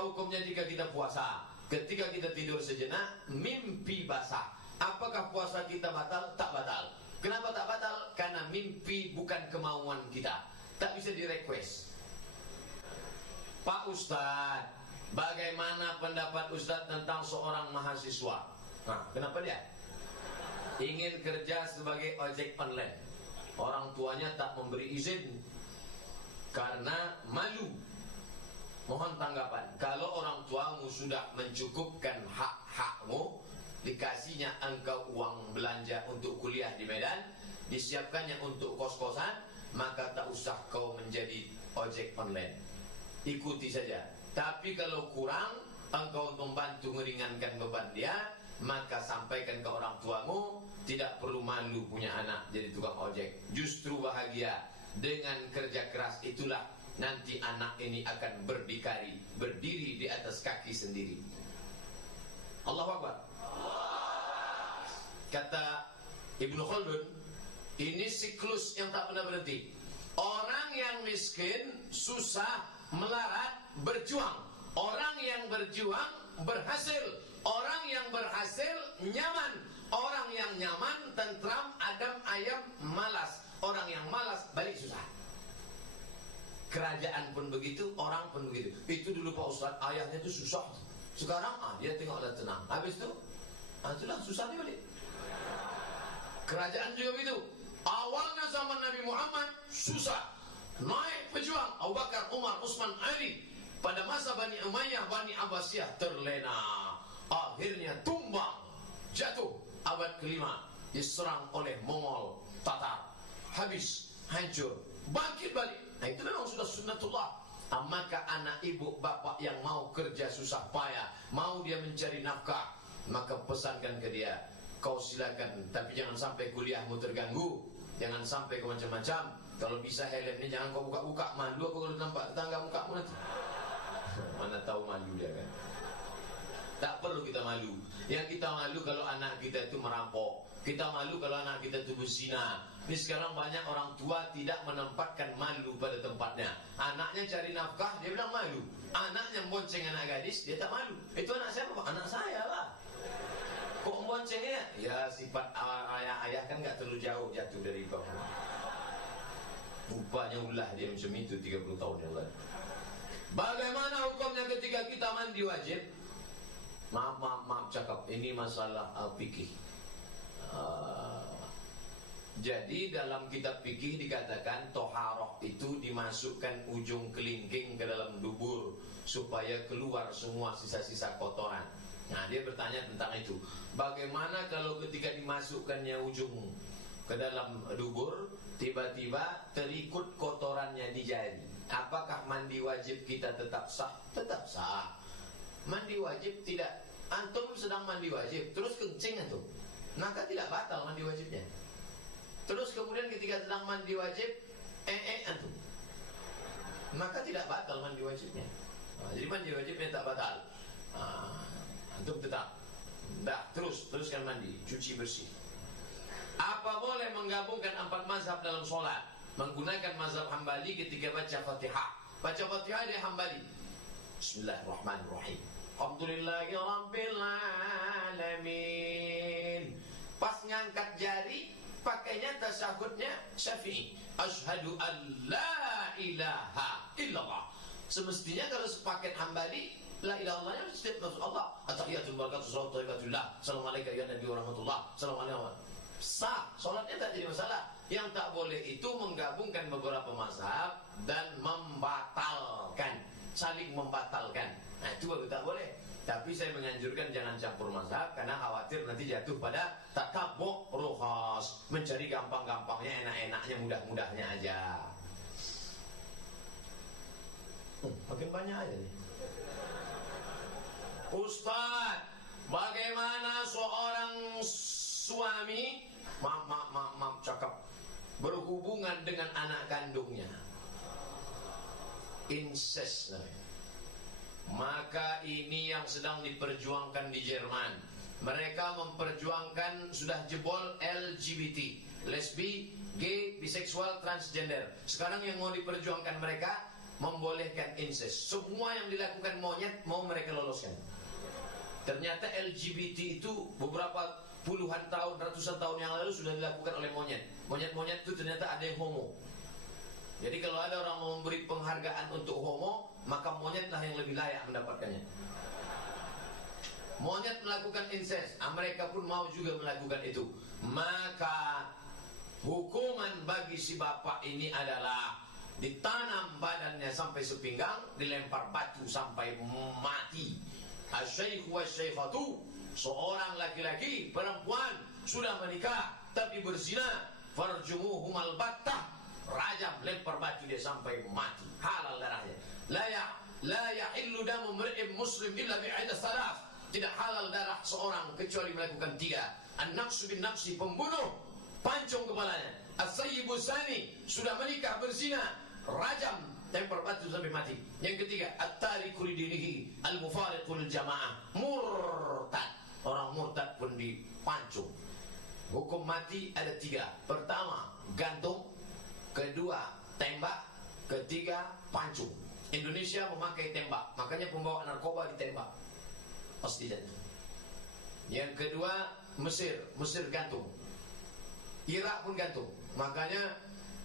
Apa hukumnya jika kita puasa? Ketika kita tidur sejenak, mimpi basah. Apakah puasa kita batal? Tak batal. Kenapa tak batal? Karena mimpi bukan kemauan kita. Tak bisa direquest. Pak Ustadz, bagaimana pendapat Ustadz tentang seorang mahasiswa? Nah, kenapa dia? Ingin kerja sebagai ojek online. Orang tuanya tak memberi izin karena malu. Mohon tanggapan. Kalau orang tuamu sudah mencukupkan hak-hakmu, dikasihnya engkau uang belanja untuk kuliah di Medan, disiapkannya untuk kos-kosan, maka tak usah kau menjadi ojek online. Ikuti saja. Tapi kalau kurang, engkau membantu meringankan beban dia, maka sampaikan ke orang tuamu, tidak perlu malu punya anak jadi tukang ojek. Justru bahagia. Dengan kerja keras itulah nanti anak ini akan berdiri di atas kaki sendiri. Allahu Akbar. Kata Ibnu Khaldun, ini siklus yang tak pernah berhenti. Orang yang miskin, susah, melarat, berjuang. Orang yang berjuang, berhasil. Orang yang berhasil, nyaman. Orang yang nyaman, tentram, adem, ayem, malas. Orang yang malas, balik susah. Kerajaan pun begitu, orang pun begitu. Itu dulu Pak Ustadz, ayahnya itu susah. Sekarang dia tengoklah tenang. Habis itu, itulah susah dia balik. Kerajaan juga begitu. Awalnya zaman Nabi Muhammad susah, naik pejuang Abu Bakar, Umar, Utsman, Ali. Pada masa Bani Umayyah, Bani Abbasiyah terlena. Akhirnya tumbang, jatuh. Abad kelima diserang oleh Mongol, Tatar. Habis, hancur, bangkit balik. Nah itu memang sudah sunnatullah. Maka anak ibu bapak yang mau kerja susah payah, mau dia mencari nafkah, maka pesankan ke dia, kau silakan, tapi jangan sampai kuliahmu terganggu, jangan sampai kau macam-macam. Kalau bisa helmnya jangan kau buka-buka, malu aku kalau nampak tetangga mukamu nanti. Mana tahu malu dia kan. Tak perlu kita malu. Yang kita malu kalau anak kita itu merampok. Kita malu kalau anak kita itu berzina. Ini sekarang banyak orang tua tidak menempatkan malu pada tempatnya. Anaknya cari nafkah, dia bilang malu. Anaknya bonceng anak gadis, dia tak malu. Itu anak siapa Pak? Anak saya lah. Kok boncengnya? Ya sifat ayah kan gak terlalu jauh jatuh dari bapak. Rupanya ulah dia macam itu 30 tahun yang lalu. Bagaimana hukumnya ketika kita mandi wajib? Maaf cakap, ini masalah fikih. Jadi dalam kitab fikih dikatakan toharoh itu dimasukkan ujung kelingking ke dalam dubur supaya keluar semua sisa-sisa kotoran. Nah dia bertanya tentang itu. Bagaimana kalau ketika dimasukkannya ujung ke dalam dubur, tiba-tiba terikut kotorannya di jari? Apakah mandi wajib kita tetap sah? Tetap sah. Mandi wajib tidak. Antum sedang mandi wajib, terus kencing antum, maka tidak batal mandi wajibnya. Terus kemudian ketika sedang mandi wajib, antum, maka tidak batal mandi wajibnya. Jadi mandi wajibnya tak batal. Antum tetap. Teruskan mandi, cuci bersih. Apa boleh menggabungkan 4 mazhab dalam sholat? Menggunakan mazhab Hambali ketika baca Fatihah. Baca Fatihah dia Hambali. Bismillahirrahmanirrahim. Alhamdulillahirabbil alamin. Pas ngangkat jari pakainya tasyahudnya Syafi'i. Asyhadu an la ilaha illallah. Semestinya kalau sepaket Hambali, la ilaha illallah setiap maksud Allah. At-tahiyatul barakatuh salawatu tayyibatulah. Assalamualaikum ya Nabi warahmatullah. Assalamualaikum. Sah, sholatnya tak jadi masalah. Yang tak boleh itu menggabungkan beberapa mazhab dan membatalkan, saling membatalkan. Nah itu baru tak boleh. Tapi saya menganjurkan jangan campur mazhab, karena khawatir nanti jatuh pada tatabbu' rukhas, mencari gampang-gampangnya, enak-enaknya, mudah-mudahnya aja. Makin banyak aja nih. Ustaz, bagaimana seorang suami maaf cakap berhubungan dengan anak kandungnya? Incest namanya. Maka ini yang sedang diperjuangkan di Jerman. Mereka memperjuangkan, sudah jebol LGBT, lesbi, gay, biseksual, transgender. Sekarang yang mau diperjuangkan mereka membolehkan incest. Semua yang dilakukan monyet mau mereka loloskan. Ternyata LGBT itu beberapa puluhan tahun, ratusan tahun yang lalu sudah dilakukan oleh monyet. Monyet-monyet itu ternyata ada yang homo. Jadi kalau ada orang mau memberi penghargaan untuk homo, maka monyetlah yang lebih layak mendapatkannya. Monyet melakukan incest, mereka pun mau juga melakukan itu. Maka hukuman bagi si bapak ini adalah ditanam badannya sampai sepinggang, dilempar batu sampai mati. Asy-syaikh wa syaikhatu, seorang laki-laki, perempuan sudah menikah tapi berzina, farjumuhumal battah, rajam, lempar batu dia sampai mati, halal darahnya. La yahillu damu mri'in muslim illa bi'ida salas. Tidak halal darah seorang kecuali melakukan 3. An-nafsu bin nafsi, pembunuh, pancung kepalanya. As-sayyibu zani, sudah menikah berzina, rajam, lempar batu sampai mati. Yang ketiga, at-tariku lidinihi, al-mufariqul jamaah, murtad. Orang murtad pun dipancung. Hukum mati ada 3. Pertama, gantung. Kedua, tembak. Ketiga, pancung. Indonesia memakai tembak, makanya pembawa narkoba ditembak. Pasti jatuh. Yang kedua, Mesir gantung. Irak pun gantung, makanya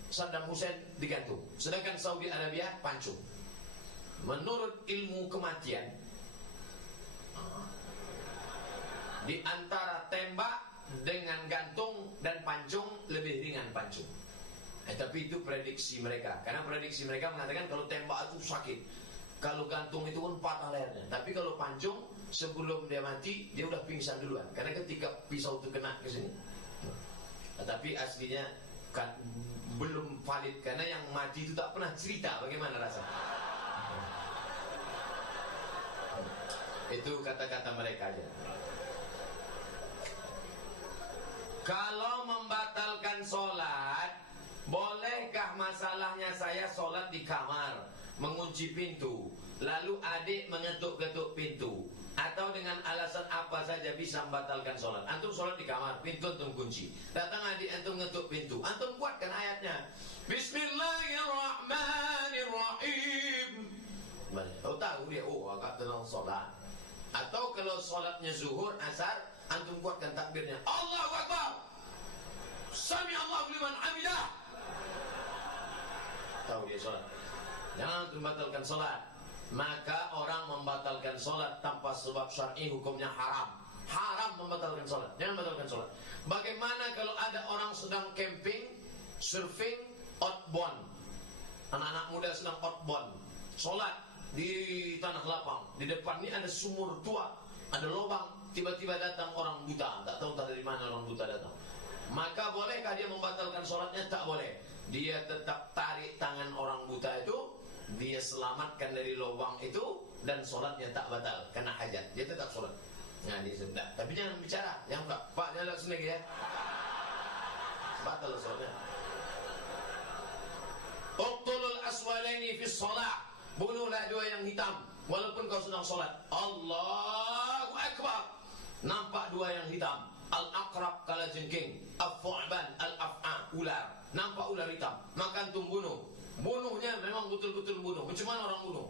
Saddam Hussein digantung. Sedangkan Saudi Arabia pancung. Menurut ilmu kematian, di antara tembak dengan gantung dan pancung, lebih ringan pancung. Tapi itu prediksi mereka, karena prediksi mereka mengatakan kalau tembak itu sakit, kalau gantung itu pun patah lehernya. Tapi kalau pancung, sebelum dia mati, dia udah pingsan duluan. Karena ketika pisau itu kena ke sini. Tapi aslinya kan belum valid, karena yang mati itu tak pernah cerita bagaimana rasanya. Itu kata-kata mereka aja. Kalau membatalkan sholat, bolehkah masalahnya saya sholat di kamar, mengunci pintu, lalu adik mengetuk-ketuk pintu, atau dengan alasan apa saja bisa membatalkan sholat? Antum sholat di kamar, pintu antum kunci, datang adik antum ngetuk pintu, antum kuatkan ayatnya Bismillahirrahmanirrahim. Oh tahu dia, agak tenang sholat. Atau kalau sholatnya zuhur, asar, antum kuatkan takbirnya, Allahu Akbar, Sami Allahu liman hamidah. Tahu dia sholat. Jangan membatalkan sholat. Maka orang membatalkan sholat tanpa sebab syar'i hukumnya haram. Haram membatalkan sholat. Jangan membatalkan sholat. Bagaimana kalau ada orang sedang camping, surfing, outbound, anak-anak muda sedang outbound, sholat di tanah lapang, di depan ini ada sumur tua, ada lubang, tiba-tiba datang orang buta, tak tahu dari mana orang buta datang. Maka bolehkah dia membatalkan sholatnya? Tak boleh. Dia tetap tarik tangan orang buta itu, dia selamatkan dari lubang itu, dan sholatnya tak batal karena hajat. Dia tetap sholat. Nah, dia sudah. Tapi jangan bicara, jangan Pak, jangan sendiri ya. Batal sholatnya. Uqtulul aswalaini fi sholat. Bunuhlah dua yang hitam walaupun kau sedang sholat. Allahu Akbar. Nampak dua yang hitam. Al-aqrab kalajengking, al-fu'ban, al-af'a, ular. Nampak ular hitam, maka antum bunuh. Bunuhnya memang betul-betul bunuh. Macam mana orang bunuh?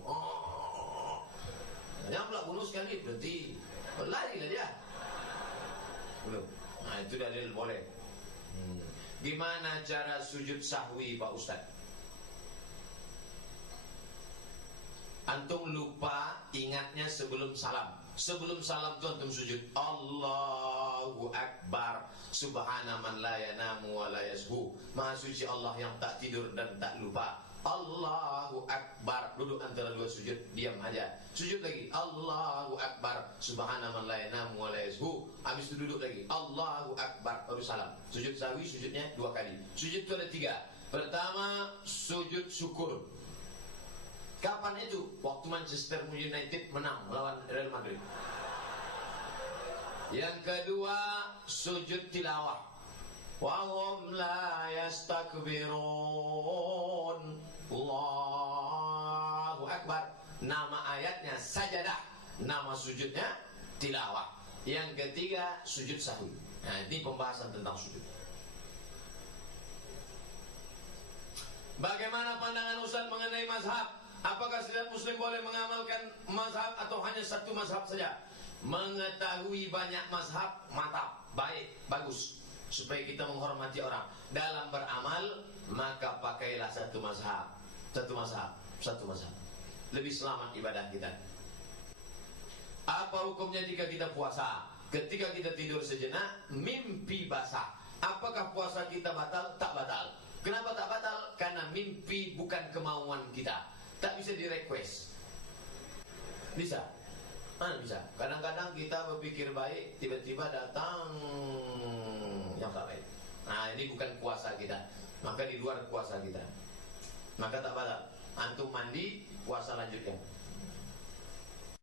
Jangan pula bunuh sekali, berarti berlari lah dia. Belum. Nah, itu dalil boleh. Gimana cara sujud sahwi Pak Ustaz? Antum lupa ingatnya sebelum salam. Sebelum salam itu antum sujud Allahu Akbar, Subhana man la yanamu wa la yasbu. Maha suci Allah yang tak tidur dan tak lupa. Allahu Akbar. Duduk antara dua sujud, diam aja. Sujud lagi Allahu Akbar, Subhana man la yanamu wa la yasbu. Habis itu duduk lagi Allahu Akbar, baru salam. Sujud sahwi sujudnya 2 kali. Sujud itu ada 3. Pertama, sujud syukur. Kapan itu? Waktu Manchester United menang melawan Real Madrid. Yang kedua, sujud tilawah. Wa hum la yastakbirun. Allahu Akbar. Nama ayatnya sajadah, nama sujudnya tilawah. Yang ketiga, sujud sahwi. Nah, ini pembahasan tentang sujud. Bagaimana pandangan Ustaz mengenai mazhab Apakah setiap muslim boleh mengamalkan mazhab atau hanya satu mazhab saja? Mengetahui banyak mazhab, mantap, baik, bagus. Supaya kita menghormati orang. Dalam beramal, maka pakailah satu mazhab. Satu mazhab, satu mazhab. Lebih selamat ibadah kita. Apa hukumnya jika kita puasa? Ketika kita tidur sejenak, mimpi basah. Apakah puasa kita batal? Tak batal. Kenapa tak batal? Karena mimpi bukan kemauan kita. Tak bisa di-request. Bisa? Mana bisa? Kadang-kadang kita berpikir baik, tiba-tiba datang yang tak baik. Nah, ini bukan kuasa kita. Maka di luar kuasa kita. Maka tak batal. Antum mandi, puasa lanjutkan.